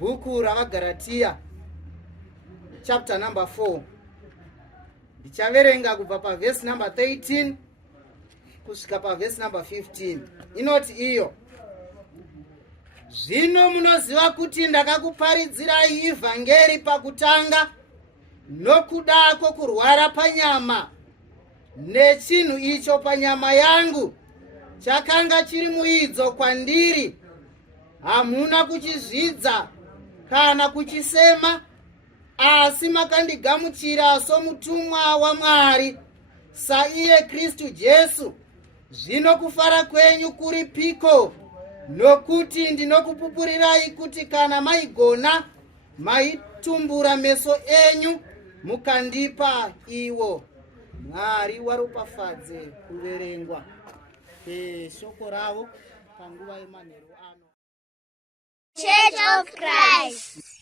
bhuku ravaGaratia chapter number 4. Ndichaverenga kubva pavhesi number 13 kusvika pavhesi number 15. Inoti iyo: zvino munoziva kuti ndakakuparidzirai ivhangeri pakutanga nokuda kwokurwara panyama, nechinhu icho panyama yangu chakanga chiri muidzo kwandiri. Hamuna kuchizvidza kana kuchisema, asi makandigamuchira somutumwa waMwari, saiye Kristu Jesu. Zvino kufara kwenyu kuripiko? Nokuti ndinokupupurirai kuti kana maigona, maitumbura meso enyu mukandipa iwo. Mwari waropafadze kuverengwa kweshoko ravo panguva yemanheru ano. Church of Christ.